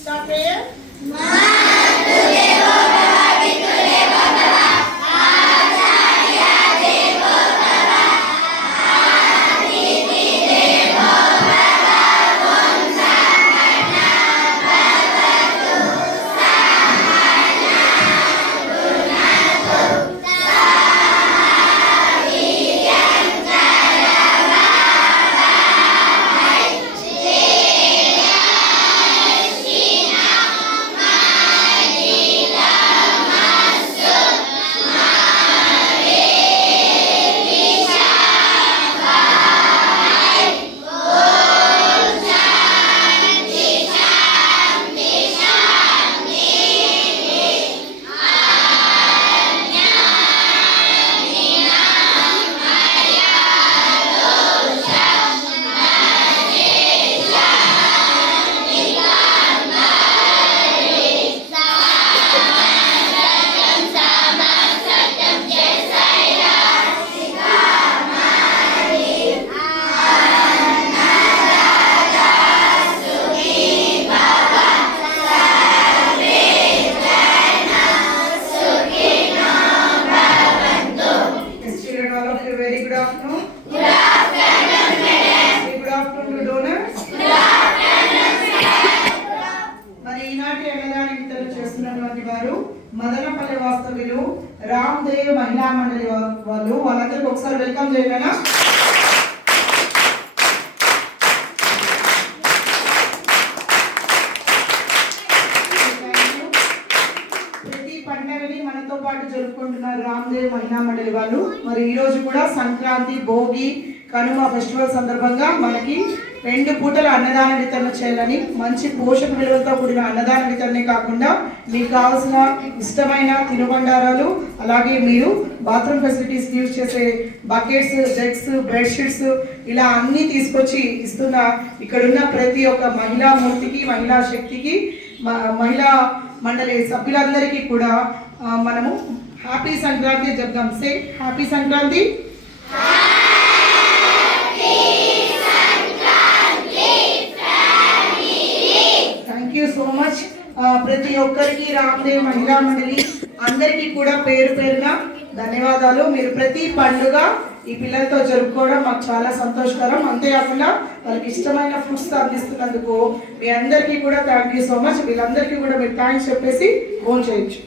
Start prayer. Very good afternoon. Good afternoon, madam. Good afternoon to donors. Good afternoon. మరి ఈనాటి అన్నదాన వితరణ చేస్తున్నటువంటి వారు మదనపల్లి వాస్తవ్యులు రామ్దేవ్ మహిళా మండలి వాళ్ళు. వాళ్ళందరికీ ఒకసారి వెల్కమ్ చేయగలనా? పండుగని మనతో పాటు జరుపుకుంటున్నారు రామ్దేవ్ మహిళా మండలి వాళ్ళు. మరి ఈ రోజు కూడా సంక్రాంతి, భోగి, కనుమ ఫెస్టివల్ సందర్భంగా మనకి 2 పూటల అన్నదాన వితరణ చేయాలని, మంచి పోషక విలువలతో కూడిన అన్నదాన వితరణే కాకుండా మీకు కావాల్సిన ఇష్టమైన తినుబండారాలు, అలాగే మీరు బాత్రూమ్ ఫెసిలిటీస్ యూజ్ చేసే బకెట్స్, జగ్స్, బెడ్షీట్స్ ఇలా అన్నీ తీసుకొచ్చి ఇస్తున్న ఇక్కడున్న ప్రతి ఒక్క మహిళా మూర్తికి, మహిళా శక్తికి, మహిళా మండలి సభ్యులందరికీ కూడా మనము హ్యాపీ సంక్రాంతి చెప్దాం. సే హ్యాపీ Sankranti. Thank you so much. ప్రతి ఒక్కరికి రామ్దేవ్ మహిళా మండలి అందరికీ కూడా పేరు పేరున ధన్యవాదాలు. మీరు ప్రతి పండుగ ఈ పిల్లలతో జరుపుకోవడం మాకు చాలా సంతోషకరం. అంతేకాకుండా వాళ్ళకి ఇష్టమైన ఫుడ్స్ అందిస్తున్నందుకు మీ అందరికీ కూడా థ్యాంక్ యూ సో మచ్. వీళ్ళందరికీ కూడా మీరు థ్యాంక్స్ చెప్పేసి ఫోన్ చేయొచ్చు.